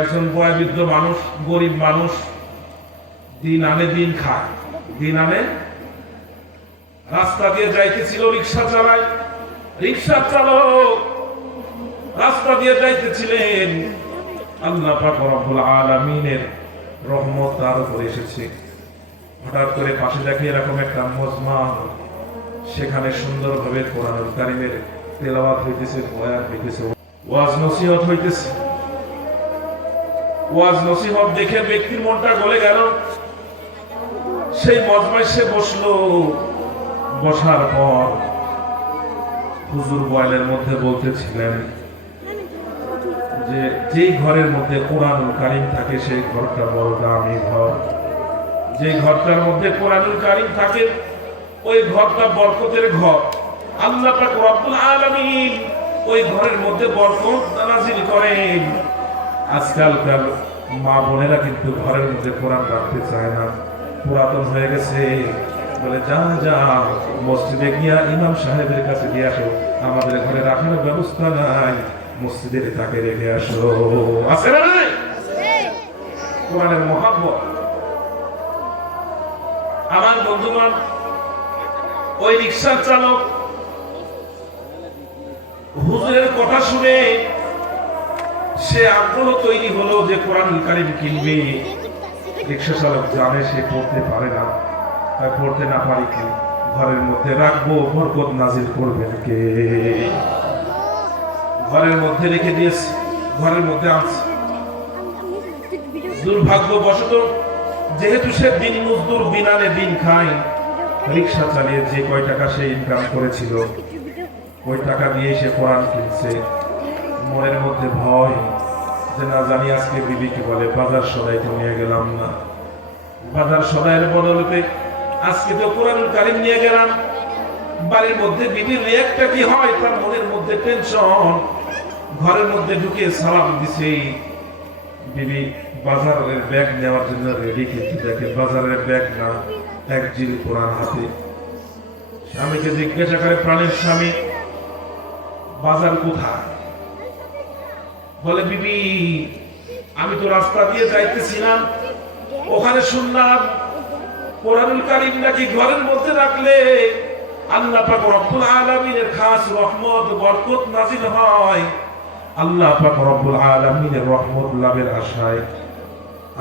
একজন বয়োবৃদ্ধ মানুষ, গরিব মানুষ, দিন আনে দিন খায়, দিন আনে। রাস্তা দিয়ে যাইতেছিল, রিক্সা চালায়, রিক্সা চালক রাস্তা দিয়ে যাইতেছিলেন, আল্লাহ পাক রব্বুল আলামিনের রহমত তার উপর এসেছে। হঠাৎ করে পাশে দেখে এরকম একটা মজমা, সেখানে সুন্দরভাবে কোরআনুল কারীমের তেলাওয়াত হইতেছে, বয়ান হইতেছে, ওয়াজ নসিহত হইতেছে। ওয়াজ নসিহত দেখে ব্যক্তির মনটা গলে গেল। সেই মজমায় সে বসলো। বসার পর হুজুর বয়ানের মধ্যে বলতেছিলেন যে যেই ঘরের মধ্যে কোরআনুল কারীম থাকে সেই ঘরটা বড় দামি ঘর। যে ঘরটার মধ্যে কোরআনুল কারীম থাকে ওই ঘরটা বরকতের ঘর। আল্লাহ পাক রব্বুল আলামিন ওই ঘরের মধ্যে বরকত নাযিল করেন। আজকালকার মা বোনেরা কিন্তু ঘরের মধ্যে কোরআন রাখতে চায় না, পুরাতন হয়ে গেছে। বলে যা যা মসজিদে গিয়া ইমাম সাহেবের কাছে দিয়ে আসো, আমাদের ঘরে রাখার ব্যবস্থা নাই, মসজিদের তাকে রেখে আসো। আছে না নাই? কোরআনের মহব্বত। আমার বন্ধুগণ, ওই রিকশার চালক হুজুরের কথা শুনে সে আগ্রহ তৈরি হলো যে কোরআনুল কারীম কিনবে। রিকশা চালক জানে সে পড়তে পারে না, তাই পড়তে না পারি কি ঘরের মধ্যে রাখবো, বরকত নাজিল করবেন কে? ঘরের মধ্যে রেখে দিয়েছে, ঘরের মধ্যে আছে। দুর্ভাগ্যবশত যেহেতু সে দিন মজদুর, বিনানে দিন খায়, রিকশা চালিয়ে যে কয় টাকা সে ইনকাম করেছিল ওই টাকা দিয়ে সে কোরআন কিনছে। মনের মধ্যে ভয় যে না জানি আজকে বিবি কি বলে, বাজার সদাই তো নিয়ে গেলাম না, বাজার সদাইয়ের বদলতে আজকে তো কোরআনুল কারীম নিয়ে গেলাম, বাড়ির মধ্যে বিবির রিয়াক্টটা কি হয় তার মনের মধ্যে টেনশন। ঘরের মধ্যে ঢুকে সালাম দিছে, বিবি বাজারের ব্যাগ নেওয়ার জন্য রেডি, কিন্তু দেখে বাজারের ব্যাগ না, এক জিল কোরআন হাতে। স্বামীকে জিজ্ঞাসা করে, প্রাণের স্বামী বাজার কোথায়? বলে বিবি আমি তো রাস্তা দিয়ে যাইতেছিলাম, ওখানে শুনলাম কোরআনুল কারীম নাকি ঘরের মধ্যে রাখলে আল্লাহ পাক রব্বুল আলামিনের খাস রহমত বরকত নাযিল হয়। আল্লাহ পাক রব্বুল আলামিনের রহমত লাভের আশায়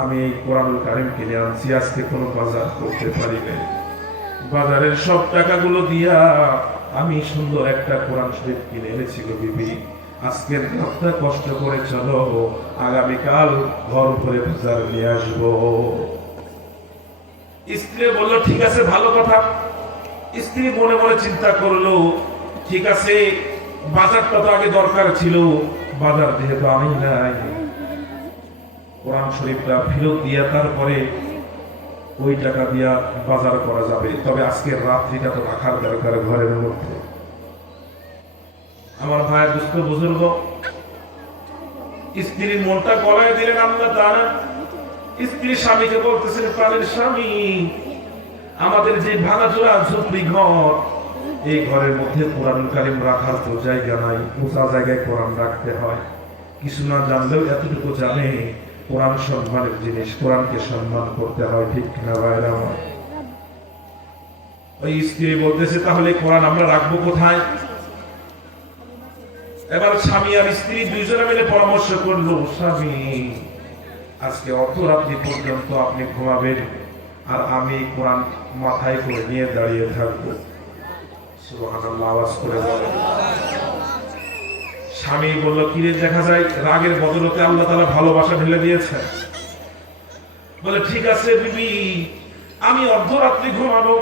আমি এই কোরআনুল কারীম কিনে আনছি। আজকে কোনো বাজার করতে পারি নাই, বাজারের সব টাকাগুলো দিয়া আমি সুন্দর একটা কোরআন শরীফ কিনে এনেছি গো বিবি, আজকের রাতটা কষ্ট করে চলো, আগামীকাল ঘর ভরে বাজার নিয়ে আসবো। স্ত্রী বলল ঠিক আছে, ভালো কথা। স্ত্রী মনে মনে চিন্তা করলো, ঠিক আছে বাজারটা তো আগে দরকার ছিল, বাজার যেহেতু আমি নাই, কোরআন শরীফটা ফেরত দিয়া তারপরে ওই টাকা দিয়া বাজার করা যাবে, তবে আজকের রাত্রিটা তো রাখার দরকার ঘরের মধ্যে। আমার ভাইয়ের দুস্থ বুজুর্গ, স্ত্রীর মনটা গলায় দিলেন আল্লাহ তাআলা। স্ত্রী স্বামীকে বলতেছেন, প্রাণের স্বামী আমাদের যে ভাঙাচোরা ঝুপড়ি ঘর, এই ঘরের মধ্যে কোরআনুল কারীম রাখার তো জায়গা নাই, উঁচা জায়গায় কোরআন রাখতে হয়। কিছু না জানলেও এতটুকু জানে কোরআন সম্মানের জিনিস, কোরআনকে সম্মান করতে হয়, ঠিক কিনা ভাইরা আমার? ওই স্ত্রী বলতেছে তাহলে কোরআন আমরা রাখবো কোথায়? এবার স্বামী আর স্ত্রী দুইজনে মিলে পরামর্শ করলো, স্বামী আজকে অর্ধরাত্রি পর্যন্ত আপনি ঘুমাবেন আর আমি কোরআন মাথায় করে নিয়ে দাঁড়িয়ে থাকবো। সুবহানাল্লাহ আওয়াজ করে বলে। স্বামী বলল, কিরে দেখা যায় রাগের বদলতে আল্লাহ তাআলা ভালোবাসা ঢেলে দিয়েছে। বলে ঠিক আছে বিবি, আমি অর্ধরাত্রি ঘুমাবো,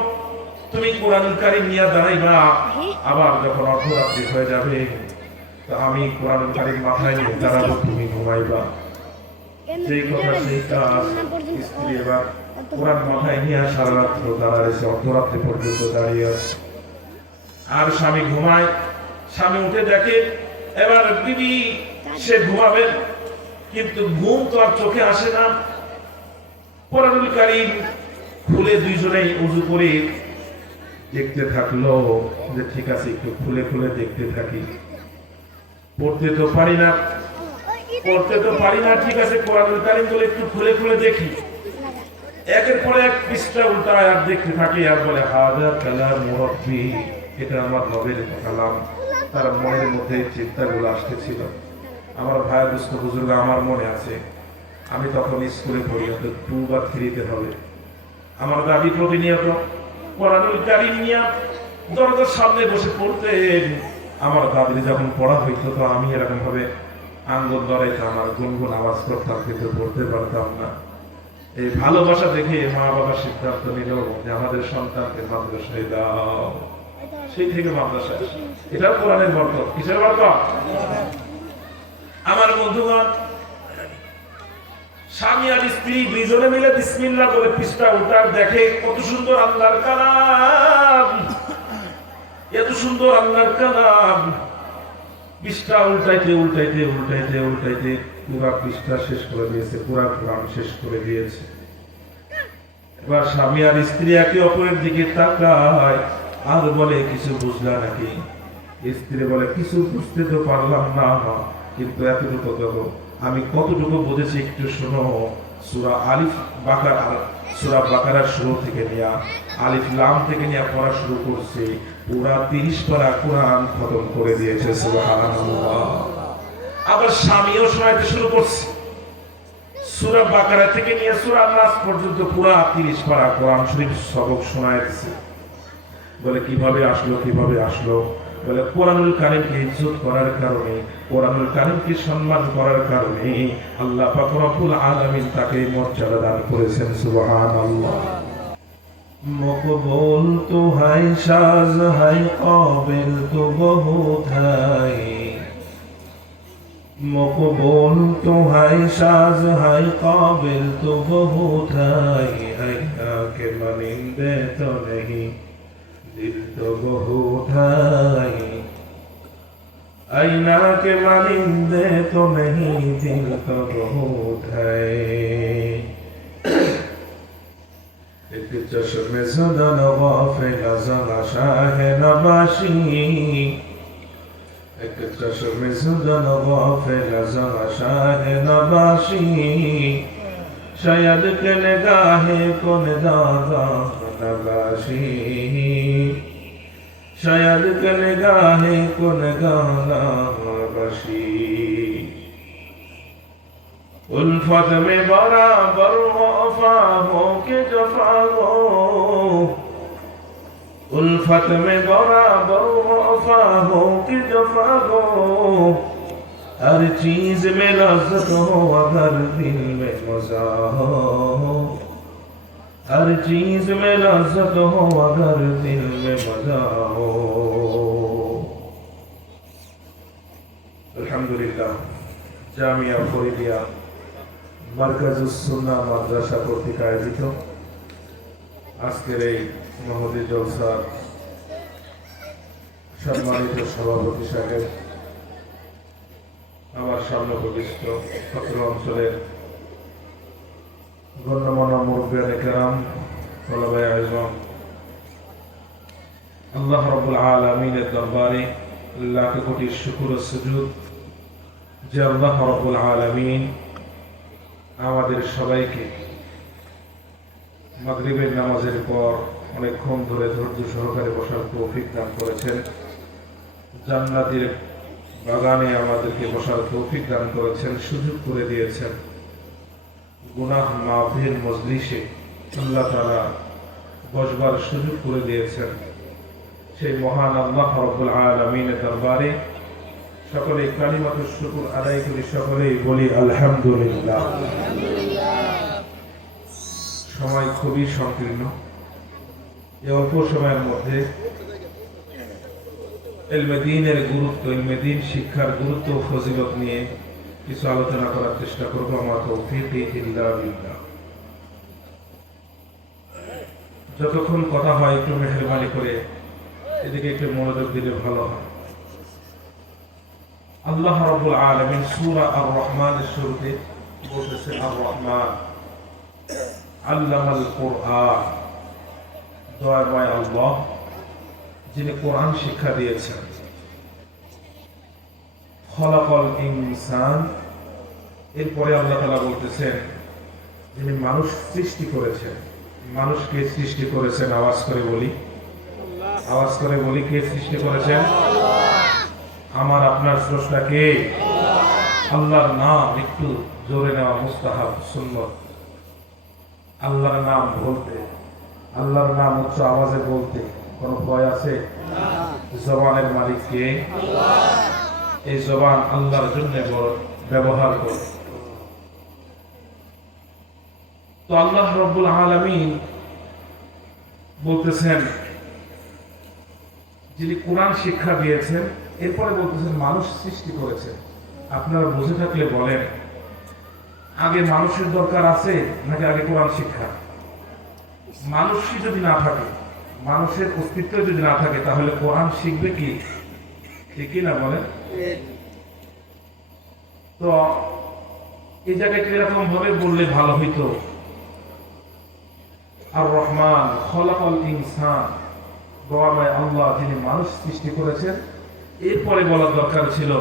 তুমি কোরআনুল কারীম নিয়ে দাঁড়াইবা, আবার যখন অর্ধরাত্রি হয়ে যাবে তা আমি কোরআনুল কারীম মাথায় নিয়ে দাঁড়াবো, তুমি ঘুমাইবা। যেই কথা সেই কাজ। স্ত্রী এবার কোরআন মাথায় নিয়ে সারা রাত্র দাঁড়াইছে, অর্ধরাত্রি পর্যন্ত দাঁড়িয়ে আছে। আর স্বামী ঘুমায়। স্বামী উঠে দেখে এবার বিবি সে ঘুমাবেন, কিন্তু ঘুম তো আর চোখে আসে না। কোরআনুল কারীম খুলে দুইজনেই ওযু করে দেখতে থাকলো যে ঠিক আছে, একটু খুলে খুলে দেখতে থাকি, পড়তে তো পারি না, পড়তে তো পারি না, ঠিক আছে কোরআনুল কারীম বলে একটু খুলে খুলে দেখি। একের পর এক পৃষ্ঠা উল্টায় আর দেখতে থাকি আর বলে হাযা কালামু রাব্বি, এটা আমার রবের কালাম। তার মনের মধ্যে চিন্তাগুলো আসতেছিল। আমার ভাই দুস্থ বুজুর্গ, আমার মনে আছে আমি তখন স্কুলে পড়ি, হয়তো 2 বা 3-তে হবে। আমার দাদি প্রতিনিয়ত কোরআনুল কারীম নিয়ে দরজার সামনে বসে পড়তেন। আমার দাদির যখন পড়া হইতো তো আমি এরকম ভাবে আঙ্গুল ধরাইতাম আর গুনগুন আওয়াজ করতাম, কিন্তু পড়তে পারতাম না। এই ভালোবাসা দেখে মা বাবা সিদ্ধান্ত নিল যে আমাদের সন্তানকে মাদ্রাসায় দাও। সেই থেকে মাদ্রাসায়, এটাও কোরআনের বরকত। কিসের বরকত? আমার বন্ধুগণ, স্বামী আর স্ত্রী দুইজনে মিলে বিসমিল্লাহ বলে পৃষ্ঠা উল্টার দেখে কত সুন্দর আল্লাহর কালাম, এত সুন্দর আল্লাহর কালাম। পৃষ্ঠা উল্টাইতে উল্টাইতে উল্টাইতে উল্টাইতে পুরা পৃষ্ঠা শেষ করে দিয়েছে, পুরা কোরআন শেষ করে দিয়েছে। এবার স্বামী আর স্ত্রী একে অপরের দিকে তাকায় আর বলে কিছু বুঝলা নাকি? স্ত্রী বলে কিছু বুঝতে তো পারলাম না, কিন্তু এতটুকু দেখো আমি কতটুকু বুঝেছি একটু শোনো। সূরা আলিফ বাকারা, সূরা বাকারার শুরু থেকে নিয়ে আলিফ লাম থেকে নিয়ে পড়া শুরু করছে, পুরা 30 পারা কোরআন খতম করে দিয়েছে। সুবহানাল্লাহ। আবার স্বামীও শোনাইতে শুরু করছে, সূরা বাকারা থেকে নিয়ে সূরা নাস পর্যন্ত পুরা 30 পারা কোরআন শরীফ সবক শোনাইছে। বলে কিভাবে আসলো, কিভাবে আসলো? বলে কোরআনুল কারীমকে ইজ্জত করার কারণে, কোরআনুল কারীমকে সম্মান করার কারণে আল্লাহ পাক রব্বুল আলামিন তাকে মর্যাদা দান করেছেন। সুবহানাল্লাহ। মকবুল তো হায় সাজ হায় কাবিল তো বহুত হায়, মকবুল তো হায় সাজ হায় কাবিল তো বহুত হায়, আইনা কে মানিন্দে তো नहीं दिल तो बहुत है, आईना के मानिंदे तो नहीं दिल तो बहुत है। एक चश्मे ज़दन गाफिल ज़ला शाह नबाशी, एक चश्मे ज़दन गाफिल ज़ला शाह नबाशी, शायद के निगाहे को निगाहा नबाशी, शायद के निगाहे को निगाहा नबाशी। उल्फत में बराबर वफा हो के जफा हो, उल्फत में बराबर वफा हो के जफा हो, हर चीज में लज़्ज़त हो अगर दिल में मज़ा हो, हर चीज में लज़्ज़त हो अगर दिल में मज़ा हो। अल्हम्दुलिल्लाह, জামিয়া ফরিদিয়া মারকাজুস সুন্নাহ মাদ্রাসা কর্তৃক আয়োজিত আজকের এই মহতী জলসার সম্মানিত সভাপতি সাহেব, আমার সামনে উপবিষ্ট অত্র অঞ্চলের গণ্যমান্য মুরব্বিয়ানে কেরাম, ওলামায়ে আযম, আল্লাহ রাব্বুল আলামিনের দরবারে লাখ কোটি শুকর ও সুজুদ যে আল্লাহ রাব্বুল আলামিন আমাদের সবাইকে মাগরিবের নামাজের পর অনেকক্ষণ ধরে ধৈর্য সহকারে বসার তৌফিক দান করেছেন, জান্নাতের বাগানে আমাদেরকে বসার তৌফিক দান করেছেন, সুযোগ করে দিয়েছেন। গুনাহ মাফের মজলিসে আল্লাহ তাআলা বসবার সুযোগ করে দিয়েছেন। সেই মহান আল্লাহ রাব্বুল আলামিনের দরবারে সকলে কালিমাতুশ শুকর আদায় করি, সকলেই বলি আলহামদুলিল্লাহ। সময় খুবই সংকীর্ণ, এই অল্প সময়ের মধ্যে ইলমে দ্বীনের গুরুত্ব, ইলমে দ্বীন শিক্ষার গুরুত্ব ও ফজিলত নিয়ে কিছু আলোচনা করার চেষ্টা করব। আমার তৌফিক ইল্লা বিল্লাহ। যতক্ষণ কথা হয় একটু মেহেরবানি করে এদিকে একটু মনোযোগ দিলে ভালো হয়। আল্লাহ রাব্বুল আলামিন সূরা আর রহমানের শুরুতে বলতেছে, আর রহমান আল্লামাল কুরআন, দয়াময় আল্লাহ যিনি কোরআন শিক্ষা দিয়েছেন। খলাকাল ইনসান এরপরে আল্লাহ তাআলা বলতেছেন, যিনি মানুষ সৃষ্টি করেছেন, মানুষকে সৃষ্টি করেছেন, আওয়াজ করে বলি, আওয়াজ করে বলি, কে সৃষ্টি করেছেন? আমার আপনার স্রষ্টা কে? আল্লাহর নাম একটু জোরে নেওয়া মুস্তাহাব, সুন্নত। আল্লাহর নাম বলতে, আল্লাহর নাম উচ্চ আওয়াজে বলতে কোনো ভয় আছে? জবানের মালিক কে? এই জবান আল্লাহর জন্য ব্যবহার করে। তো আল্লাহ রাব্বুল আলামিন বলতেছেন, যিনি কোরআন শিক্ষা দিয়েছেন, এরপরে বলতেছেন মানুষ সৃষ্টি করেছেন। আপনারা বুঝে থাকলে বলেন, আগে মানুষের দরকার আছে নাকি আগে কোরআন শিক্ষা? মানুষই যদি না থাকে, মানুষের অস্তিত্ব যদি না থাকে, তাহলে কোরআন শিখবে কি? ঠিকই না বলেন? তো এই জায়গায় এরকম ভাবে বললে ভালো হইতো, আর রহমান খলাকাল ইনসান, দয়াময় আল্লাহ যিনি মানুষ সৃষ্টি করেছেন। এরপরে বলার দরকার ছিল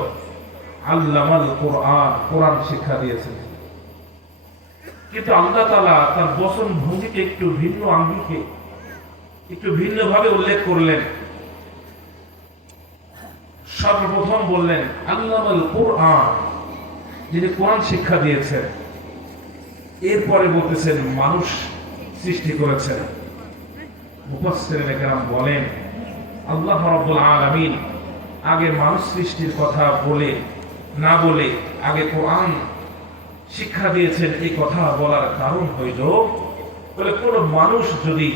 আল্লামাল কোরআন, কোরআন শিক্ষা দিয়েছেন। কিন্তু আল্লাহ তাআলা তার বচন ভঙ্গিকে একটু ভিন্ন আঙ্গিকে, একটু ভিন্নভাবে উল্লেখ করলেন। সর্বপ্রথম বললেন আল্লামাল কোরআন, যিনি কোরআন শিক্ষা দিয়েছেন। এরপরে বলতেছেন মানুষ সৃষ্টি করেছেন। মুফাসসিরিনে কেরাম বলেন, আল্লাহ রাব্বুল আলামিন আগে মানুষ সৃষ্টির কথা না বলে আগে কোরআন শিক্ষা দিয়েছেন। এই কথা বলার কারণ হইল, বলে কোন মানুষ যদি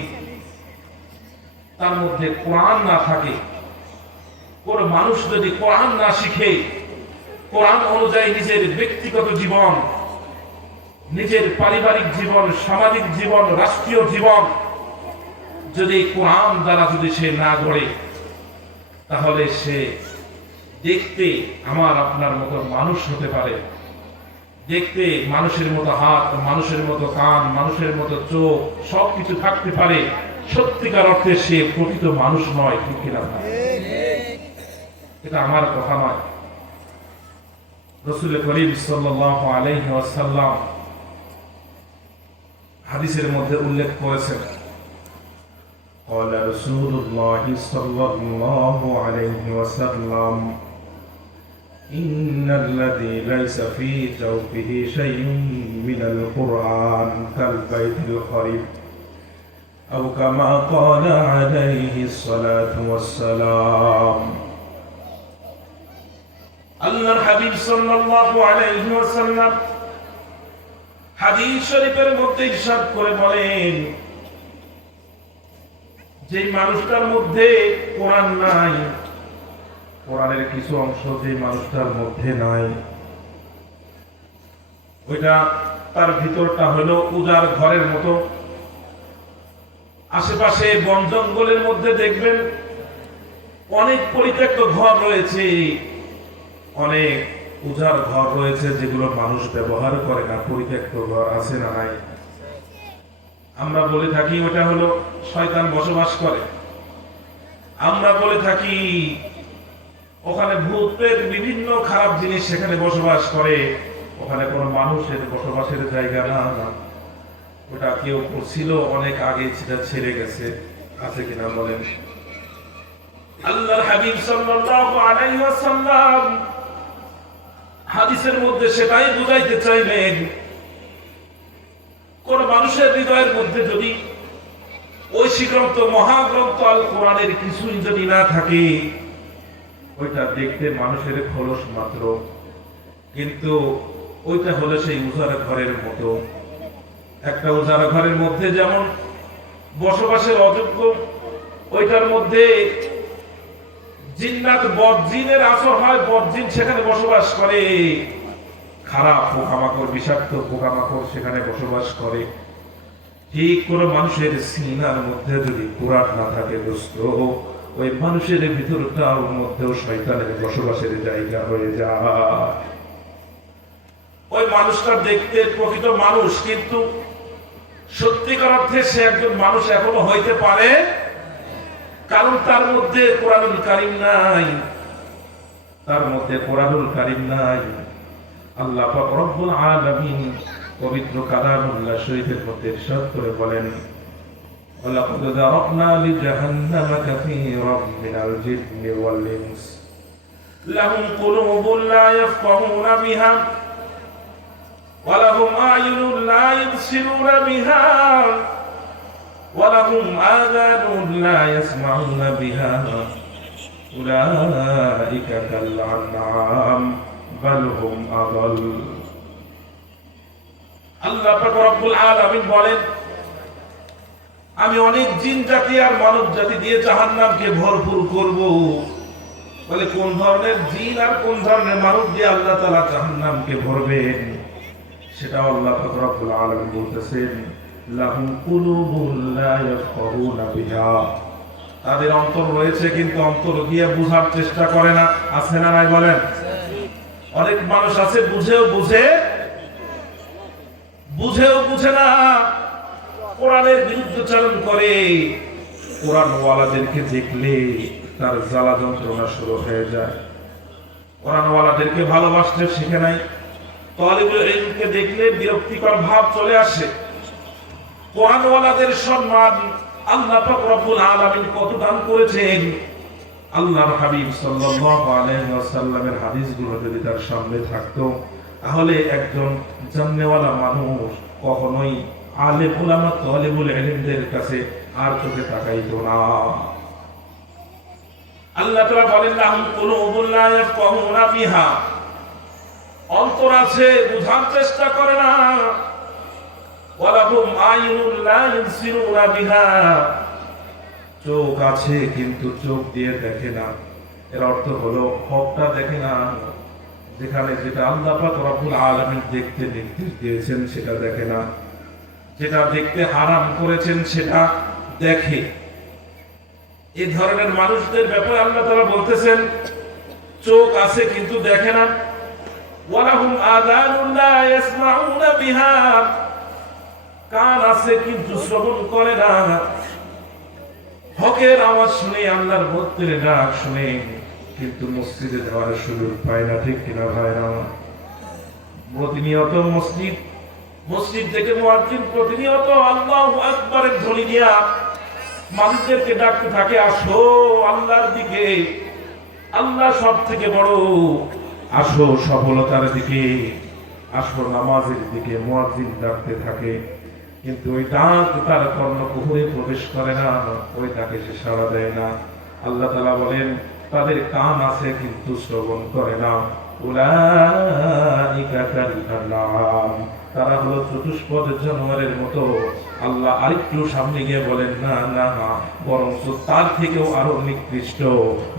তার মধ্যে কোরআন না থাকে, কোন মানুষ যদি কোরআন না শিখে, কোরআন অনুযায়ী নিজের ব্যক্তিগত জীবন, নিজের পারিবারিক জীবন, সামাজিক জীবন, রাষ্ট্রীয় জীবন যদি কোরআন দ্বারা যদি সে না গড়ে, তাহলে সে দেখতে আমার আপনার মতো মানুষ হতে পারে, দেখতে মানুষের মতো হাত, মানুষের মতো কান, মানুষের মতো চোখ, সবকিছু থাকতে পারে, সত্যিকার অর্থে সে প্রকৃত মানুষ নয়। ঠিক কিনা? এটা আমার কথা নয়, রাসূল করিম সাল্লাল্লাহু আলাইহি ওয়াসাল্লাম হাদিসের মধ্যে উল্লেখ করেছেন, قال رسول الله صلى الله عليه وسلم إن الذي ليس في جوفه شيء من القرآن كالبيت الخريب أو كما قال عليه الصلاة والسلام। আল্লাহর হাবিব সাল্লাল্লাহু আলাইহি ওয়াসাল্লাম হাদিস শরীফের মধ্যে ইরশাদ করে বলেন, যে মানুষটার মধ্যে কোরআন নাই, কোরআনের কিছু অংশ যে মানুষটার মধ্যে নাই, ওইটা তার ভিতরটা হলো উজার ঘরের মতো। আশেপাশে বন জঙ্গলের মধ্যে দেখবেন অনেক পরিত্যক্ত ঘর রয়েছে, অনেক উজার ঘর রয়েছে যেগুলো মানুষ ব্যবহার করে না, পরিত্যক্ত ঘর আছে না নাই? আমরা বলে থাকি ওটা হলো শয়তান বসবাস করে। আমরা বলে থাকি ওখানে ভূত প্রেত বিভিন্ন খারাপ জিনিস সেখানে বসবাস করে, ওখানে কোনো মানুষের বসবাসের জায়গা না। ওটা কেউ করছিল অনেক আগে, সেটা ছেড়ে গেছে, আছে কিনা বলেন? আল্লাহর হাবিব সাল্লাল্লাহু আলাইহি ওয়াসাল্লাম হাদিসের মধ্যে সেটাই বুঝাইতে চাইলেন, কোন মানুষের হৃদয়ের মধ্যে যদি ঐশী গ্রন্থ, মহাগ্রন্থ আল কোরআনের কিছুই যদি না থাকে, ওইটা দেখতে মানুষের খোলস মাত্র, কিন্তু ওইটা হলো সেই উজাড় ঘরের মতো। একটা উজাড় ঘরের মধ্যে যেমন বসবাসের অযোগ্য, ওইটার মধ্যে জিন্নাত বদজিনের আসর হয়, বদজিন সেখানে বসবাস করে, খারাপ পোকামাকড়, বিষাক্ত পোকামাকড় সেখানে বসবাস করে। ঠিক কোন মানুষের সিনার মধ্যে যদি কোরআন না থাকে দোস্ত, ওই মানুষের ভিতরটার মধ্যেও শয়তানের বসবাসের জায়গা হয়ে যায়। ওই মানুষটা দেখতে প্রকৃত মানুষ, কিন্তু সত্যিকার অর্থে সে একজন মানুষ এখনো হইতে পারে, কারণ তার মধ্যে কোরআনুল কারীম নাই, তার মধ্যে কোরআনুল কারীম নাই। আল্লাহ পাক রব্বুল আলামিন পবিত্র কালামুল্লাহ শরীফের মধ্যে ইরশাদ করে বলেন, ওয়ালাকাদ যারাকনা লিজাহান্নামা কাসীরাম মিনাল জিন্নি ওয়াল ইনস লাহুম কুলুবুন লা ইয়াফকাহুনা বিহা ওয়া লাহুম আ'য়ুনুন লা ইবসিরুনা বিহা ওয়া লাহুম আযানুন লা ইয়াসমাউনা বিহা উলাইকা কাল আনআম বাল হুম আযাল। আল্লাহ পাক রব্বুল আলামিন বলেন, আমি অনেক জিন জাতি আর মানব জাতি দিয়ে জাহান্নামকে ভরপুর করব। বলে কোন ধরনের জিন আর কোন ধরনের মানব দিয়ে আল্লাহ তাআলা জাহান্নামকে ভরবেন, সেটা আল্লাহ পাক রব্বুল আলামিন বলতেছেন, লাহুম কুলুবুন লা ইয়াফকাহুনা বিহা। তাদের অন্তর রয়েছে কিন্তু অন্তর দিয়ে বুঝার চেষ্টা করে না। আছে না নাই বলেন? অনেক মানুষ আছে বুঝেও বুঝে না, কোরআনের বিরুদ্ধাচরণ করে। কোরআন ওয়ালাদেরকে দেখলে তার জ্বালা যন্ত্রণা শুরু হয়ে যায়। কোরআন ওয়ালাদেরকে ভালোবাসতে শিখে নাই, তালিবুল ইলমকে দেখলে বিরক্তিকর ভাব চলে আসে। কোরআন ওয়ালাদের সম্মান আল্লাহ পাক রব্বুল আলামিন কত দান করেছেন। আল্লাহর হাবিব সাল্লাল্লাহু আলাইহি ওয়াসাল্লামের হাদিসগুলো যদি তার সামনে থাকতো, তাহলে একজন জান্নেওয়ালা মানুষ কখনোই আলেম উলামা তালিবুল ইলমদের কাছে আর চোখে তাকাইতো না। আল্লাহ তাআলা বলেন, লাহুম কুলুবুন লা ইয়াফকাহুনা বিহা। অন্তর আছে, বুঝার চেষ্টা করে না। ওয়া লাহুম আ'য়ুনুন লা ইবসিরুনা বিহা। চোখ আছে কিন্তু চোখ দিয়ে দেখে না। এর অর্থ হলো হকটা দেখে না, যেখানে যেটা আল্লাহ পাক রব্বুল আলামিন দেখতে নির্দেশ দিয়েছেন সেটা দেখে না, যেটা দেখতে হারাম করেছেন সেটা দেখে। এই ধরনের মানুষদের ব্যাপারে আল্লাহ তাআলা বলতেছেন, চোখ আছে কিন্তু দেখে না। ওয়ালাহুম আযানুন লা ইয়াসমাউনা বিহা। কান আছে কিন্তু শ্রবণ করে না। হকের আওয়াজ শুনে, আল্লাহর ভক্তের ডাক শুনে, কিন্তু মসজিদে যাওয়ার সুযোগ পায় না। ঠিক কিনা ভাইরা? প্রতিনিয়ত মসজিদ থেকে মুয়াজ্জিন প্রতিনিয়ত আল্লাহু আকবারের ধ্বনি দিয়া মানুষদেরকে ডাকতে থাকে, আসো আল্লাহর দিকে, আল্লাহ সব থেকে বড়, আসো সফলতার দিকে, আসো নামাজের দিকে। মুয়াজ্জিন ডাকতে থাকে, কিন্তু ওই ডাক তার কর্ণকুহরে প্রবেশ করে না, ওই ডাকে সে সাড়া দেয় না। আল্লাহ তাআলা বলেন, তাদের কান আছে কিন্তু শ্রবণ করে না। উলাইকা কাল আনআম। তারা হলো চতুষ্পদ জানোয়ারের মতো। আল্লাহ আরেকটু সামনে গিয়ে বলেন, না না, বরং তার থেকেও আরো নিকৃষ্ট।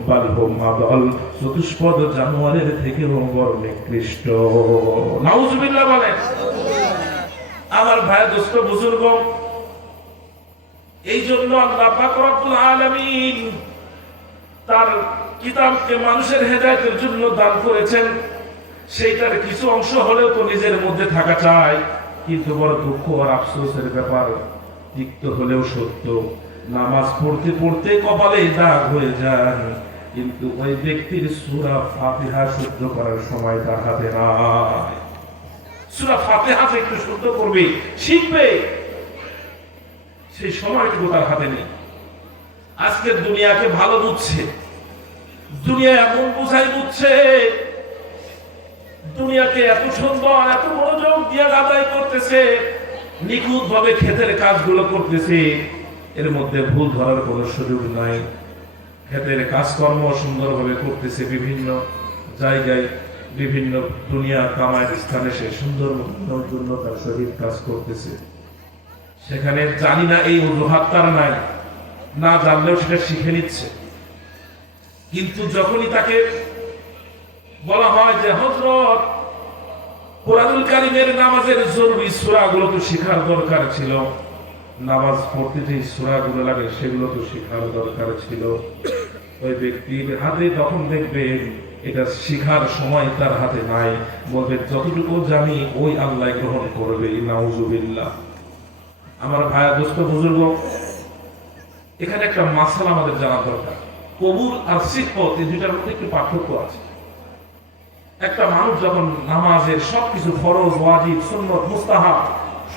বাল হুম আযাল। চতুষ্পদ জানোয়ারের থেকেও বড় নিকৃষ্ট। নাউজুবিল্লাহ বলেন। আমার ভাই, দোস্ত, বুজুর্গ, এই জন্য আল্লাহ পাক রব্বুল আলামিন তার কিতাবকে মানুষের হেদায়েতের জন্য দান করেছেন। সেইটার কিছু অংশ হলেও তো নিজের মধ্যে থাকা চায়, কিন্তু বড় দুঃখ আর আফসোসের ব্যাপার, তিক্ত হলেও সত্য, নামাজ পড়তে পড়তে কপালে দাগ হয়ে যায়, কিন্তু ওই ব্যক্তির সূরা ফাতিহা শুদ্ধ করার সময় তার হাতে নাই। সূরা ফাতিহা একটু শুদ্ধ করবে, শিখবে, সেই সময়টুকু তার হাতে নেই। আজকে দুনিয়াকে ভালো বুঝছে, দুনিয়া এমন বুঝাই বুঝছে, দুনিয়াকে এত সুন্দর, এত মনোযোগ দিয়ে আদায় করতেছে, নিখুঁত ভাবে ক্ষেতের কাজগুলো করতেছে, এর মধ্যে ভুল ধরার কোনো সুযোগ নাই। ক্ষেতের কাজকর্ম সুন্দরভাবে করতেছে, বিভিন্ন জায়গায় বিভিন্ন দুনিয়া কামায়ের স্থানে সে সুন্দর জন্য তার শরীর কাজ করতেছে। সেখানে জানি না এই অজুহাত তার নাই, না জানলেও সেটা শিখে নিচ্ছে। কিন্তু যখনই তাকে বলা হয় যে হযরত, কুরআনুল কারীমের নামাজের জরুরি সূরাগুলো তো শেখার দরকার ছিল, নামাজ পড়তে যে সূরাগুলো লাগে সেগুলো তো শেখার দরকার ছিল, ওই ব্যক্তির হাতে তখন দেখবেন এটা শেখার সময় তার হাতে নাই। বলবে যতটুকু জানি ওই আল্লাহ গ্রহণ করবে। নাউজুবিল্লাহ। আমার ভাইয়া, দোস্ত, বুজুর্গ, এখানে একটা মাসালা আমাদের জানা দরকার। কবুল আর সিহহত, এই দুইটার মধ্যে একটু পার্থক্য আছে। একটা মানুষ যখন নামাজের সবকিছু ফরজ, ওয়াজিব, সুন্নত, মুস্তাহাব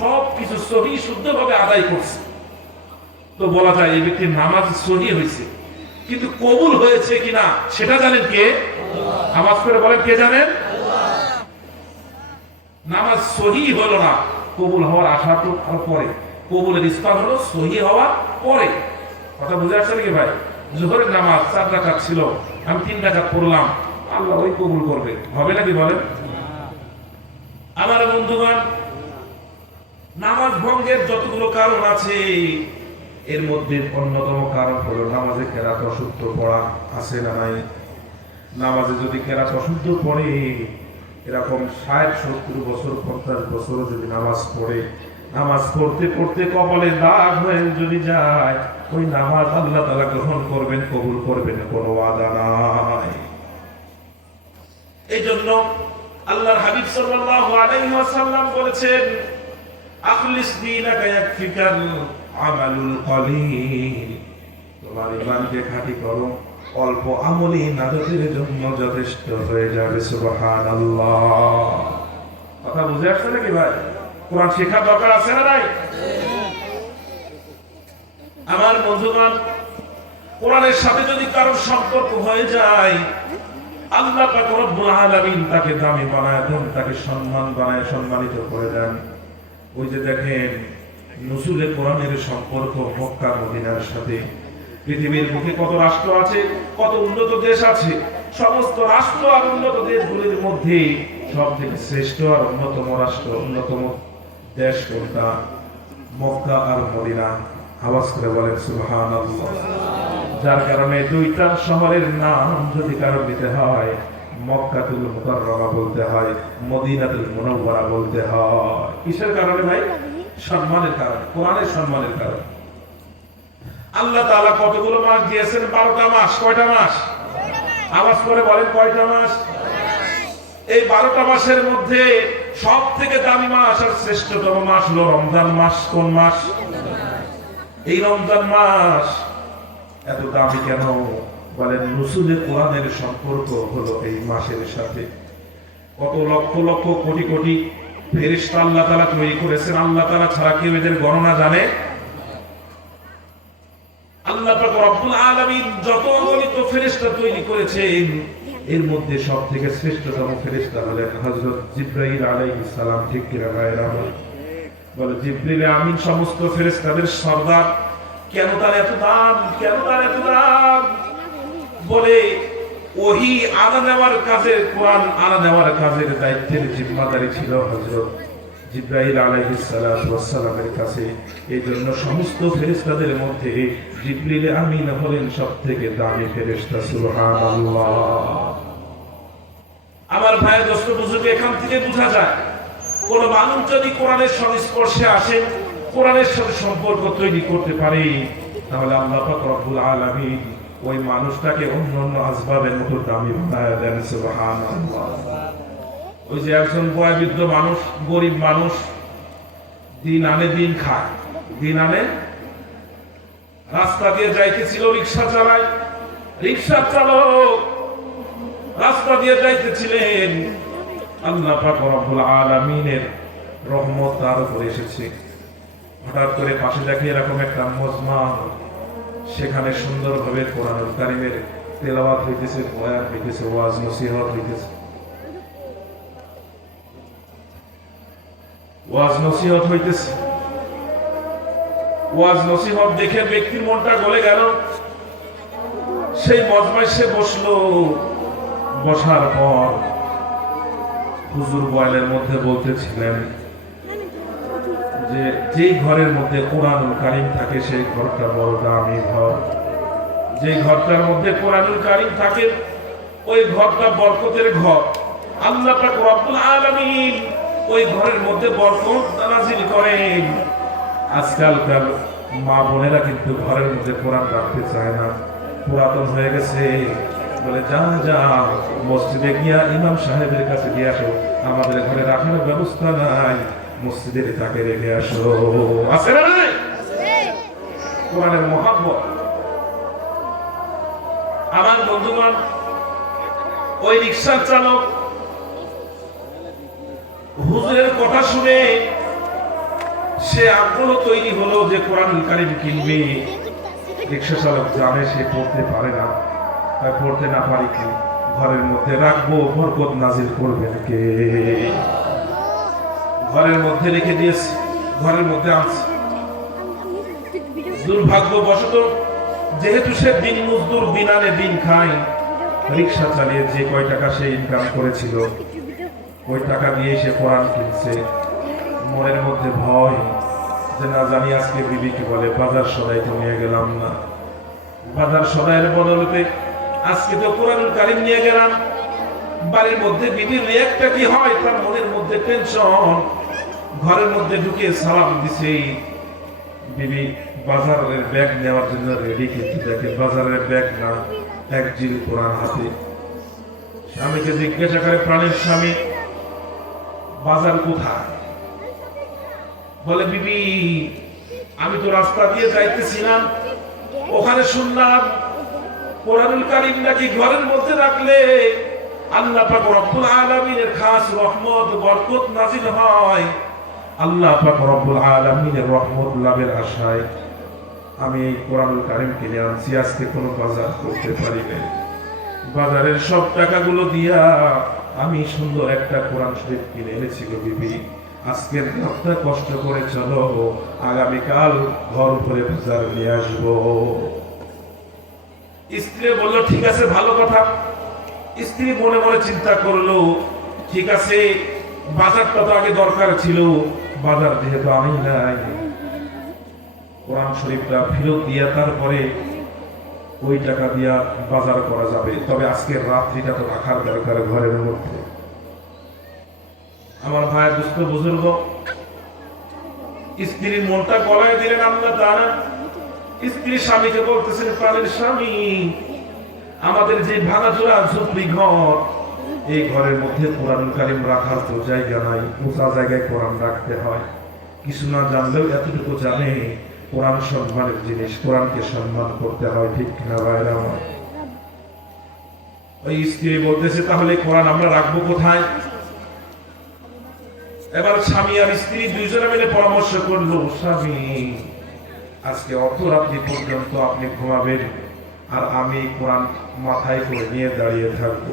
সবকিছু সহি শুদ্ধভাবে আদায় করছে, তো বলা যায় এই ব্যক্তির নামাজ সহি হয়েছে। কিন্তু কবুল হয়েছে কিনা সেটা জানেন কে? নামাজ পড়ে বলেন কে জানেন? নামাজ সহি হলো না, কবুল হওয়ার আশা তো পরে, কবুলের স্থান হলো সহি হওয়ার পরে। কথা বুঝে আসছে নাকি ভাই? জোহরের নামাজ 4 রাকাত ছিল, আমি 3 রাকাত পড়লাম, আল্লাহ ওই কবুল করবে, হবে নাকি বলেন? আমার বন্ধুগণ, নামাজ ভঙ্গের যতগুলো কারণ আছে এর মধ্যে অন্যতম কারণ হলো নামাজে কেরাত অশুদ্ধ পড়া। আছে না নাই? নামাজে যদি কেরাত অশুদ্ধ পড়ে, এরকম 60-70 বছর 50 বছর যদি নামাজ পড়ে, নামাজ পড়তে পড়তে কপালে দাগ হয়ে যদি যায়, ওই নামাজ আল্লাহ তাআলা গ্রহণ করবেন, কবুল করবেন, কোনো ওয়াদা নাই। এই জন্য আল্লাহর হাবিব সাল্লাল্লাহু আলাইহি ওয়াসাল্লাম বলেছেন, আখলিস দীনাকা ইয়াকফিকাল আমালুল কলিল, তোমার ঈমানকে খাঁটি করো, অল্প আমলই নাজাতের জন্য যথেষ্ট হয়ে যাবে। সুবহানাল্লাহ। কথা বুঝে আসছে নাকি ভাই? কোরআন শেখার দরকার আছে না নাই? আমার বন্ধুগণ, কোরআনের সাথে যদি কারোর সম্পর্ক হয়ে যায়, আল্লাহ পাক রব্বুল আলামিন তাকে দামি বানায় দেন, তাকে সম্মান বানায়, সম্মানিত করে দেন। ওই যে দেখেন, নজুলে কোরআনের সম্পর্ক মক্কা মদিনার সাথে। পৃথিবীর বুকে কত রাষ্ট্র আছে, কত উন্নত দেশ আছে, সমস্ত রাষ্ট্র আর উন্নত দেশগুলির মধ্যে সব থেকে শ্রেষ্ঠ আর অন্যতম রাষ্ট্র, অন্যতম দেশ কোনটা? মক্কা আর মদিনা। আওয়াজ করে বলেন সুবহানাল্লাহ। যার কারণে দুইটা শহরের নাম যদি কারো দিতে হয়, মক্কাতুল মুকাররমা বলতে হয়, মদিনাতুল মুনাওয়ারা বলতে হয়। কিসের কারণে ভাই? সম্মানের কারণে, কোরআনের সম্মানের কারণে। আল্লাহ তাআলা কতগুলো মাস দিয়েছেন? 12টা মাস। কয়টা মাস? আওয়াজ করে বলেন কয়টা মাস? এই 12টা মাসের মধ্যে সব থেকে দামি মাস আর শ্রেষ্ঠতম মাস হলো রমজান মাস। কোন মাস? এই রমজান মাস এত দামি কেন? বলেন নজুলে কোরআনের সম্পর্ক হলো এই মাসের সাথে। কত লক্ষ লক্ষ কোটি কোটি ফেরেশতা আল্লাহ তাআলা তৈরি করেছেন, আল্লাহ তাআলা ছাড়া কেউ এদের গণনা জানে? আল্লাহ পাক রব্বুল আলামিন যত গণিত ফেরেশতা তৈরি করেছেন, এর মধ্যে সবথেকে শ্রেষ্ঠতম ফেরেশতা হলেন হযরত জিবরাইল আলাইহিস সালাম। ঠিক কি না ভাইরা? বলে জিবরিল আমিন সমস্ত ফেরেশতাদের সরদার। কেন তার এত দাম? কেন তার এত দাম? বলে ওহী আনা নেওয়ার কাজে, কোরআন আনা নেওয়ার কাজের দায়িত্বের জিম্মাদারি ছিল হযরত জিবরাইল আলাইহিস সালাতু ওয়াস সালামের কাছে। এই জন্য সমস্ত ফেরেশতাদের মধ্যে জিবরিল আমিন হলেন সবথেকে দামি ফেরেশতা। সুবহানাল্লাহ। আমার ভাই দোস্ত বুঝুক, এখান থেকে বোঝা যায় কোন মানুষ যদি কোরআনের সংস্পর্শে আসে, কোরআনের সাথে সম্পর্ক তৈরি করতে পারে, তাহলে আল্লাহ পাক রব্বুল আলামিন ওই মানুষটাকে অন্যান্য আসবাবের মতো দামি বানায় দেন। সুবহানাল্লাহ। ওই যে একজন বয়োবৃদ্ধ মানুষ, গরিব মানুষ, দিন আনে দিন খায়, দিন আনে, রাস্তা দিয়ে যাইতেছিল, রিক্সা চালায়, রিক্সা চালক রাস্তা দিয়ে যাইতেছিলেন, আল্লাহ পাক রব্বুল আলামিনের রহমত তার উপরে এসেছে। হঠাৎ করে পাশে দেখে এরকম একটা মজমা, সেখানে সুন্দরভাবে কোরআনুল কারীমের তেলাওয়াত হইতেছে, বয়ান হইতেছে, ওয়াজ নসিহত হইতেছে। ওয়াজ নসিহত হইতেছে, ওয়াজ নসিহত দেখে ব্যক্তির মনটা গলে গেল। সেই মজমায় সে বসলো। বসার পর হুজুর বয়ানের মধ্যে বলতেছিলেন যে যেই ঘরের মধ্যে কোরআনুল কারীম থাকে সেই ঘরটা বড় দামি ঘর। যে ঘরটার মধ্যে কোরআনুল কারীম থাকে ওই ঘরটা বরকতের ঘর। আল্লাহ পাক রব্বুল আলামিন ওই ঘরের মধ্যে বরকত নাযিল করেন। আজকালকার মা বোনেরা কিন্তু ঘরের মধ্যে কোরআন রাখতে চায় না, পুরাতন হয়ে গেছে। বলে যা যা মসজিদে গিয়া ইমাম সাহেবের কাছে দিয়ে আসো, আমাদের ঘরে রাখার ব্যবস্থা নাই, মসজিদের তাকে রেখে আসো। আছে না নাই? কোরআনের মহব্বত। আমার বন্ধুগণ, ওই রিকশার চালক হুজুরের কথা শুনে সে আগ্রহ তৈরি হলো যে কোরআন কারীম কিনবে। রিক্সা চালক জানে সে পড়তে পারে না, তাই পড়তে না পারি কি ঘরের মধ্যে রাখবো, বরকত নাজিল করবেন কে? ঘরের মধ্যে রেখে দিয়েছে, ঘরের মধ্যে আনছে। দুর্ভাগ্যবশত যেহেতু সে দিন মজদুর, বিনানে দিন খায়, রিক্সা চালিয়ে যে কয় টাকা সে ইনকাম করেছিল ওই টাকা দিয়ে সে কোরআন কিনছে। মনের মধ্যে ভয় যে না জানি আজকে বিবি কি বলে, বাজার সদাই তো নিয়ে গেলাম না, বাজার সদাইয়ের বদলতে আজকে তো কোরআন কারীম নিয়ে গেলাম, বাড়ির মধ্যে বিবির রিয়াক্টটা কি হয় তার মনের মধ্যে টেনশন। ঘরের মধ্যে ঢুকে সালাম দিছে, বিবি বাজারের ব্যাগ নেওয়ার জন্য রেডি, কিন্তু দেখে বাজারের ব্যাগ না, এক জিল কোরআন হাতে। স্বামীকে জিজ্ঞাসা করে, প্রাণের স্বামী বাজার কোথায়? বলে, বিবি আমি তো রাস্তা দিয়ে যাইতেছিলাম, ওখানে শুনলাম কোরআনুল কারীম নাকি ঘরের মধ্যে রাখলে আল্লাহ পাক রব্বুল আলামিনের খাস রহমত বরকত নাযিল হয়। আল্লাহ পাক রব্বুল আলামিনের রহমত লাভের আশায় আমি এই কোরআনুল কারীম কিনে আনছি, আজকে কোনো বাজার করতে পারি না। বাজারের সব টাকাগুলো দিয়া আমি সুন্দর একটা কোরআন শরীফ কিনে এনেছি গো বিবি, আজকের রাতটা কষ্ট করে চলো, আগামীকাল ঘর ভরে বাজার নিয়ে আসবো। স্ত্রী বলল, ঠিক আছে ভালো কথা। স্ত্রী মনে মনে চিন্তা করলো, ঠিক আছে বাজারটা তো আগে দরকার ছিল, বাজার যেহেতু আমি নাই, কোরআন শরীফটা ফেরত দিয়া তারপরে ওই টাকা দিয়া বাজার করা যাবে, তবে আজকের রাত্রিটা তো রাখার দরকার ঘরের মধ্যে। আমার ভাইয়ের দুস্থ বুজুর্গ স্ত্রীর মনটা গলায় দিলেন আল্লাহ তাআলা। স্ত্রী স্বামীকে বলতেছেন, প্রাণের স্বামী আমাদের যে ভাঙাচোরা ঝুপড়ি ঘর, এই ঘরের মধ্যে কোরআনুল কারীম রাখার তো জায়গা নাই, উঁচা জায়গায় কোরআন রাখতে হয়। কিছু না জানলেও এতটুকু জানে কোরআন সম্মানের জিনিস, কোরআনকে সম্মান করতে হয়, ঠিক না ভাইরা আমার? ওই স্ত্রী বলতেছে, তাহলে কোরআন আমরা রাখবো কোথায়? এবার স্বামী আর স্ত্রী দুইজনে মিলে পরামর্শ করলো, স্বামী আজকে অর্ধরাত্রি পর্যন্ত আপনি ঘুমাবেন আর আমি কোরআন মাথায় করে নিয়ে দাঁড়িয়ে থাকবো।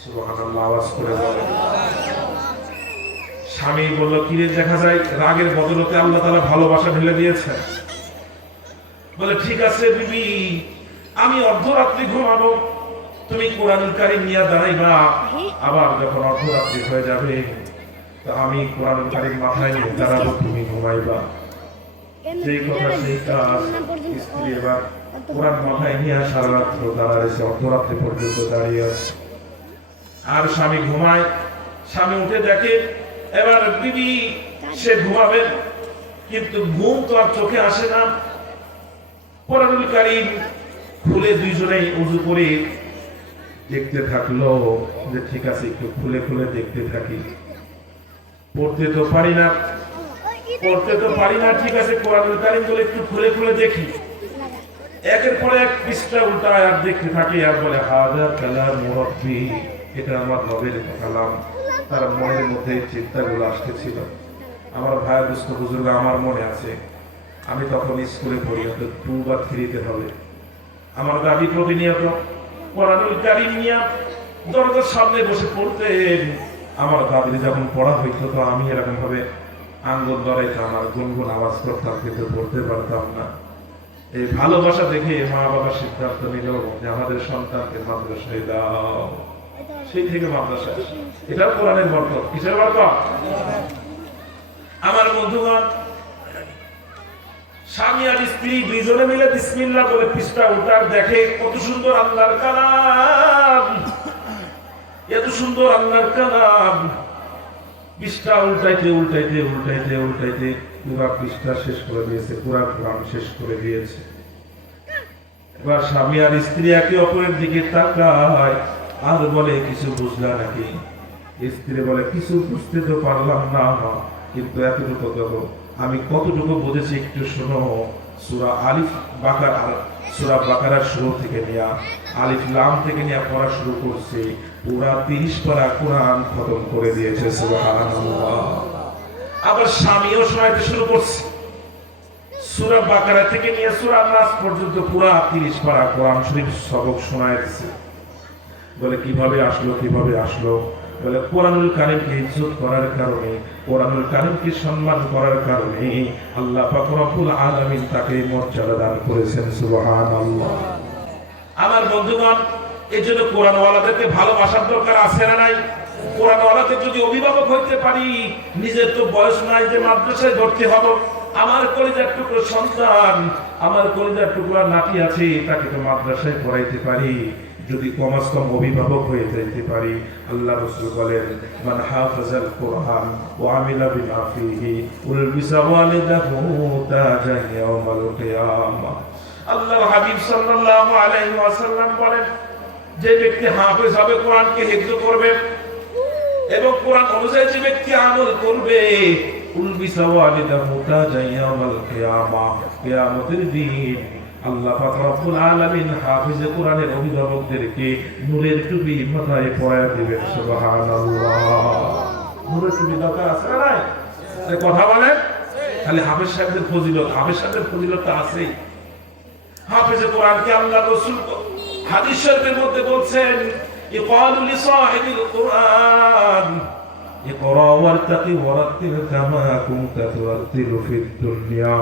সুবহানাল্লাহ আওয়াজ করে বলেন। স্বামী বলল, কিরে দেখা যায় রাগের বদলতে আল্লাহ তাআলা ভালোবাসা ঢেলে দিয়েছেন। বলে, ঠিক আছে বিবি আমি অর্ধরাত্রি ঘুমাবো, তুমি কোরআনুল কারীম নিয়ে দাঁড়াইবা, আবার যখন অর্ধরাত্রি হয়ে যাবে তো আমি কোরআনুল কারীম মাথায় নিয়ে দাঁড়াবো, তুমি ঘুমাইবা। সেই কথা সেই কাজ। স্ত্রী এবার কোরআন মাথায় নিয়ে সারা রাত্র দাঁড়াইছে, অর্ধরাত্রি পর্যন্ত দাঁড়িয়ে আছে। আর স্বামী ঘুমায়। স্বামী উঠে দেখে এবার বিবি সে ঘুমাবে, কিন্তু ঘুম তো আর চোখে আসে না। কোরআনুল কারীম খুলে দুইজনেই ওযু করে দেখতে থাকলো যে ঠিক আছে, একটু খুলে খুলে দেখতে থাকি। পড়তে তো পারি না, ঠিক আছে কোরআনুল কারীম বলে একটু খুলে খুলে দেখি। একের পর এক পৃষ্ঠা উল্টায় আর দেখতে থাকে, আর বলে, হাযা কালামু রাব্বি, এটা আমার রবের কালাম। তার মনের মধ্যে চিন্তাগুলো আসতেছিল। আমার ভাই দুস্থ বুজুর্গ আমার মনে আছে, আমি তখন স্কুলে পড়ি, হয়তো 2 বা 3-তে হবে। আমার দাদি প্রতিনিয়ত কোরআনুল কারীম নিয়ে দরজার সামনে বসে পড়তেন। আমার দাদির যখন পড়া হইতো তো আমি এরকম ভাবে আঙ্গুল ধরাইতাম আর গুনগুন আওয়াজ করতাম, কিন্তু পড়তে পারতাম না। এই ভালোবাসা দেখে মা বাবা সিদ্ধান্ত নিল যে আমাদের সন্তানকে মাদ্রাসায় দাও। সেই থেকে মাদ্রাসা, এটাও কোরআনের বরকত। কিসের বরকত? আমার বন্ধুগণ, স্বামী আর স্ত্রী দুইজনে মিলে বিসমিল্লাহ বলে পৃষ্ঠা উল্টার দেখে কত সুন্দর আল্লাহর কালাম, এত সুন্দর আল্লাহর কালাম। পৃষ্ঠা উল্টাইতে উল্টাইতে উল্টাইতে উল্টাইতে পুরা পৃষ্ঠা শেষ করে দিয়েছে, পুরা কোরআন শেষ করে দিয়েছে। এবার স্বামী আর স্ত্রী একে অপরের দিকে তাকায় আর বলে, কিছু বুঝলা নাকি? স্ত্রী বলে, কিছু বুঝতে তো পারলাম না, কিন্তু এতটুকু দেখো আমি কতটুকু বুঝেছি একটু শোনো। সূরা আলিফ বাকারা, সূরা বাকারার শুরু থেকে নিয়ে আলিফ লাম থেকে নিয়ে পড়া শুরু করছি। পুরা 30 পারা কোরআন খতম করে দিয়েছে, সুবহানাল্লাহ। আবার স্বামীও শোনাইতে শুরু করছে, সূরা বাকারা থেকে নিয়ে সূরা নাস পর্যন্ত পুরা 30 পারা কোরআন শরীফ সবক শোনাইছে। বলে কিভাবে আসলো? বলে কোরআনুল কারীমকে ইজ্জত করার কারণে, কোরআনুল কারীমকে সম্মান করার কারণে আল্লাহ পাক রব্বুল আলামিন তাকে মর্যাদা দান করেছেন, সুবহানাল্লাহ। আমার বন্ধুগণ, এই জন্য কোরআনওয়ালাদেরকে ভালোবাসার দরকার আছে না নাই? কোরআনওয়ালাদের যদি অভিভাবক হইতে পারি, নিজের তো বয়স নাই যে মাদ্রাসায় ভর্তি হব, আমার কলিজার টুকরো সন্তান, আমার কলিজার টুকরা নাতি আছে, তাকে তো মাদ্রাসায় পড়াইতে পারি, যদি কমাস কম অভিভাবক হয়ে যাইতে পারি। আল্লাহ রাসূল বলেন, মান হাফাজাল কোরআন ওয়া আমিলা বিমা ফীহি উলবিসা ওয়ালিদাহু তাজান ইয়াউমাল কিয়ামা। আল্লাহর হাবিব সাল্লাল্লাহু আলাইহি ওয়াসাল্লাম বলেন, যে ব্যক্তি হাফেজ হবে, কোরআনকে হিফজ করবে এবং কোরআন অনুযায়ী যে ব্যক্তি আমল করবে, উলবিসা ওয়ালিদাহু তাজান ইয়াউমাল কিয়ামা, কিয়ামতের দিন আল্লাহ পাক রব্বুল আলামিন হাফেজে কোরআনের অভিভাবকদেরকে নূরের টুপি মাথায় পরায় দিবেন, সুবহানাল্লাহ। নূরের টুপি দরকার আছে না নাই? কথা বলেন। খালি হাফেজ সাহেবদের ফজিলত আছেই। হাফেজে কোরআনকে আল্লাহ রাসূল হাদিস শরীফের মধ্যে বলছেন, ইকালু লিসাহিবিল কোরআন ইকরা ওয়ারতাকি ওয়ারাতিল কামা কুনতা তুরাতিলু ফিদ দুনিয়া।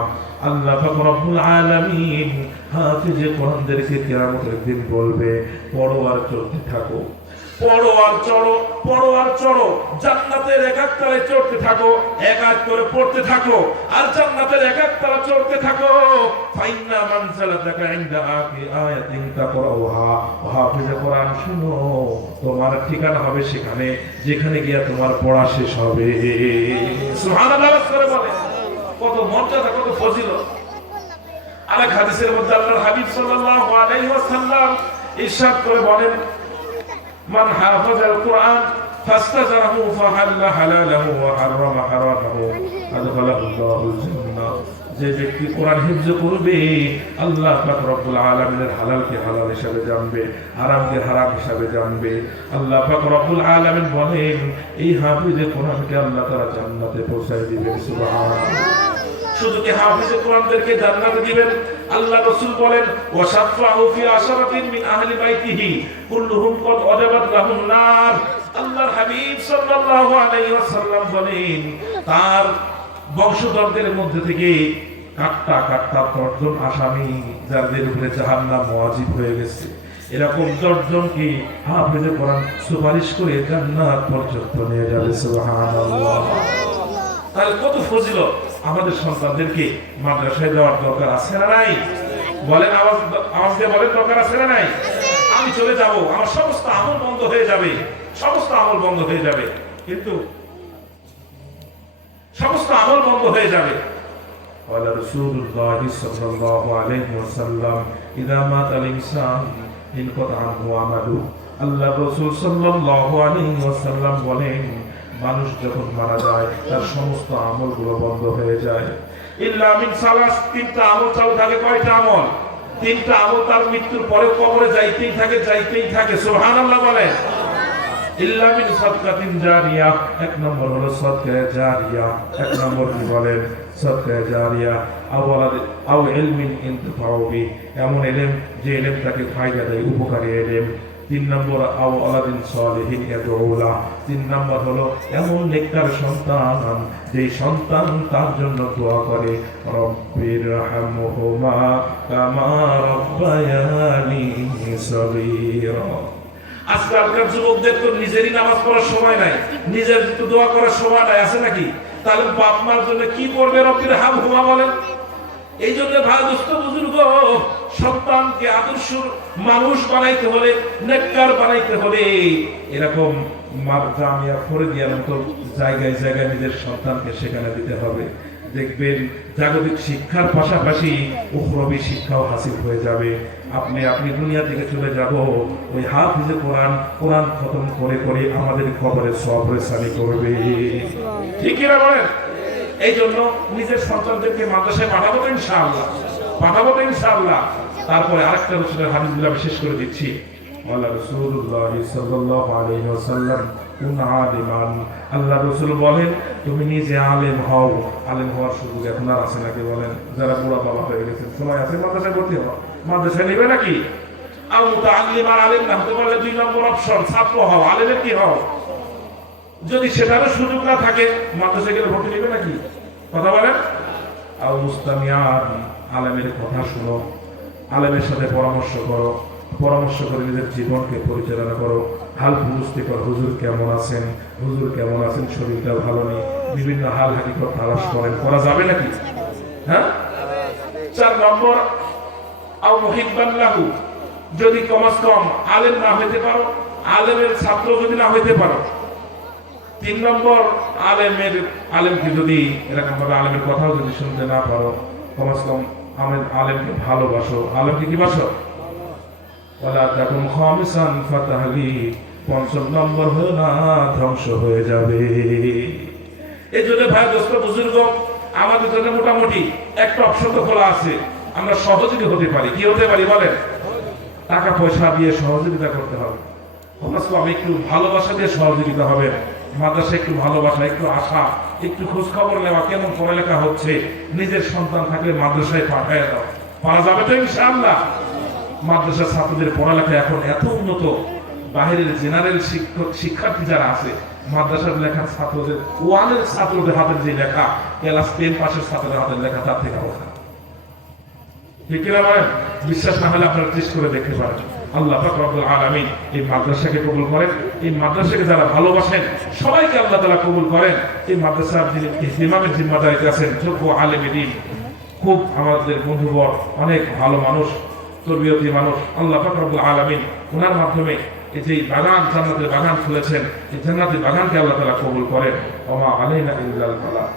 আল্লাহ পাক রব্বুল আলামিন হাফেজে কোরআনদেরকে কিয়ামতের দিন বলবে, পড়ো আর চলতে থাকো, পড়ো আর চড়ো, জান্নাতের এক এক তলায় চড়তে থাকো, এক এক করে পড়তে থাকো, আর জান্নাতের এক এক তলা চড়তে থাকো। ফাইন্না মানসালাতাকা ইনদা আখি আয়াতিন তাকরাউহা। হাফেজে কোরআন শুনো, তোমার ঠিকানা হবে সেখানে যেখানে গিয়া তোমার পড়া শেষ হবে। সুবহানাল্লাহ করে বলে, কত মর্যাদা, কত ফজিলত। আরেক হাদিসের মধ্যে আল্লাহর হাবিব সাল্লাল্লাহু আলাইহি ওয়াসাল্লাম ইরশাদ করে বলেন, মান হাফাজাল কোরআন ফাস্তাজাহু ফাহাল্লা হালালাহু ওয়া হারামা হারামাহু আদখালাহুল্লাহুল জান্নাহ। যে ব্যক্তি কোরআন হিফজ করবে, আল্লাহ পাক রব্বুল আলামিনের হালালকে হালাল হিসাবে জানবে, হারামকে হারাম হিসাবে জানবে। আল্লাহ পাক রব্বুল আলামিন বলেন, এই হাফেজে কোরআনকে আল্লাহ তাআলা জান্নাতে পৌঁছায় দিবেন, সুবহানাল্লাহ। শুধু কি হাফেজে কোরআনদেরকে জান্নাতে দিবেন? আল্লাহ রাসূল বলেন, ওয়া শাফাউ ফি আশরাতিন মিন আহলি বাইতিহি কুল্লুহুম কদ ওয়াজাবাত লাহুন নার। আল্লাহর হাবিব সাল্লাল্লাহু আলাইহি ওয়াসাল্লাম বলেন, তার বংশধরদের মধ্যে থেকে কাট্টা 10 জন আসামি যাদের উপরে জাহান্নাম ওয়াজিব হয়ে গেছে, এরকম 10 জনকে হাফেজে কোরআন সুপারিশ করে জান্নাত পর্যন্ত নিয়ে যাবে, সুবহানাল্লাহ। তাহলে কত ফজিলত। আমাদের সন্তানদেরকে মাদ্রাসায় যাওয়ার দরকার আছে না নাই? বলেন, আওয়াজ দিয়ে বলেন, দরকার আছে না নাই? আমি চলে যাব, আমার সমস্ত আমল বন্ধ হয়ে যাবে, কিন্তু সমস্ত আমল বন্ধ হয়ে যাবে। قال رسول الله صلى الله عليه وسلم اذا مات الانسان انقطع عنه عمله। আল্লাহ রাসূল সাল্লাল্লাহু আলাইহি ওয়াসাল্লাম বলেন, মানুষ যখন মারা যায় তার সমস্ত আমলগুলো বন্ধ হয়ে যায়। ইল্লা মিন সালাস, 3টা আমল চালু থাকে। কয়টা আমল? 3টা আমল তার মৃত্যুর পরে কবরে যাইতেই থাকে। সুবহানাল্লাহ বলেন। ইল্লা মিন সাদকাতিন জারিয়া, 1 নম্বর হলো সাদকা জারিয়া। 1 নম্বর কি বলেন? সাদকা জারিয়া। আও ইলমিন ইনতিফাউ বি, এমন ইলম যে ইলম তাকে ফায়দা দেয়, উপকারী ইলম। 3 নম্বর আও আলাদিন সালিহিন ইয়াদউলা, 3 নম্বর হলো এমন নেককার সন্তান যে সন্তান তার জন্য দোয়া করে, রব্বির হামহুমা কামা রব্বায়ানি সগীরা। আজকালকার যুবকদের তো নিজেরই নামাজ পড়ার সময় নাই, নিজের তো দোয়া করার সময় নাই, আছে নাকি? তাহলে বাপ মার জন্য কি করবে? রব্বির হামহুমা বলেন। এই জন্য ভাই দোস্ত বুজুর্গ, সন্তানকে আদর্শ মানুষ বানাইতে হলে, নেককার বানাইতে হলে এরকম জামিয়া ফরিদিয়ার মতো জায়গায় নিজের সন্তানকে সেখানে দিতে হবে। দেখবেন জাগতিক শিক্ষার পাশাপাশি উখরবী শিক্ষাও হাসিল হয়ে যাবে। আপনি দুনিয়া থেকে চলে যাব, ওই হাফিজে কোরআন খতম করে আমাদের কবরে সওয়াব রেসানি করবে। ঠিক কি না বলেন? এই জন্য নিজের সন্তানদেরকে মাদ্রাসায় পাঠাবো তো ইনশাআল্লাহ। তারপরে আরেকটা রসুলের হাদিসগুলো আমি শেষ করে দিচ্ছি। ওয়ালা রাসূলুল্লাহ সাল্লাল্লাহু আলাইহি ওয়াসাল্লাম কুন আলিমান। আল্লাহ রাসূল বলেন তুমি নিজে আলেম হও। আলেম হওয়ার সুযোগ এখন আর আছে নাকি বলেন? যারা বুড়া বাবা হয়ে গেছেন সময় আছে মাদ্রাসায় ভর্তি হওয়া, মাদ্রাসায় নেবে নাকি? আল মুতাআল্লিমান, আলেম না হতে পারলে 2 নম্বর অপশন ছাত্র হও। আলেমের কি হও? যদি সেটারও সুযোগ না থাকে মাদ্রাসায় গেলে ভর্তি নেবে নাকি? কথা বলেন। আও মুস্তামিয়ান, আলেমের কথা শুনো, আলেমের সাথে পরামর্শ করো, পরামর্শ করে নিজের জীবনকে পরিচালনা করো। হাল বুঝতে পারো হুজুর কেমন আছেন, হুজুর কেমন আছেন, শরীরটা ভালো নেই, বিভিন্ন হাল হাকিকত তালাশ করেন। করা যাবে নাকি? হ্যাঁ। 4 নম্বর আও মুহিব্বান লাহু, যদি কমাস কম আলেম না হইতে পারো, আলেমের ছাত্র যদি না হইতে পারো। 3 নম্বর আলেমকে যদি এরকম ভাবে আলেমের কথাও যদি শুনতে না পারো, কমাস কম আলেমকে ভালোবাসো। আলেমকে কি বাসো? ওয়ালা তাকুম খামিসান ফাতাহলি, 5 নম্বর হয়ে না ধ্বংস হয়ে যাবে। এই জন্য ভাই দোস্ত বুজুর্গ, আমাদের জন্য মোটামুটি একটা অপশন তো খোলা আছে, আমরা সহযোগী হতে পারি। কি হতে পারি বলেন? টাকা পয়সা দিয়ে সহযোগিতা করতে হবে, একটু ভালোবাসা দিয়ে সহযোগিতা হবে। মাদ্রাসা একটু ভালোবাসা, একটু আশা, একটু খোঁজ খবর নেওয়া, কেমন পড়ালেখা হচ্ছে। নিজের সন্তান থাকলে মাদ্রাসায় পাঠায় দাও, পারা যাবে তো ইনশাআল্লাহ। মাদ্রাসার ছাত্রদের পড়ালেখা এখন এত উন্নত, বাহিরের জেনারেল শিক্ষার্থী যারা আছে, মাদ্রাসার লেখার ছাত্রদের, ওয়ানের ছাত্রদের হাতের যে লেখা, ক্লাস 10 পাশের ছাত্রদের হাতের লেখা তার থেকে অবস্থা। ঠিক কিনা বলেন? বিশ্বাস না হলে আপনারা টেস্ট করে দেখতে পারেন। আল্লাহ পাক রব্বুল আলামিন এই মাদ্রাসাকে কবুল করেন। এই মাদ্রাসাকে যারা ভালোবাসেন সবাইকে আল্লাহ তাআলা কবুল করেন। এই মাদ্রাসার যিনি ইমামের জিম্মাদারিতে আছেন যোগ্য আলেম দ্বীন, খুব আমাদের বন্ধুবর, অনেক ভালো মানুষ, তরবিয়তি মানুষ। আল্লাহ পাক রব্বুল আলামিন ওনার মাধ্যমে এই যে বাগান, জান্নাতের বাগান খুলেছেন, এই জান্নাতের বাগানকে আল্লাহ তাআলা কবুল করেন। ওয়া মা আলাইনা ইল্লাল বালাগ।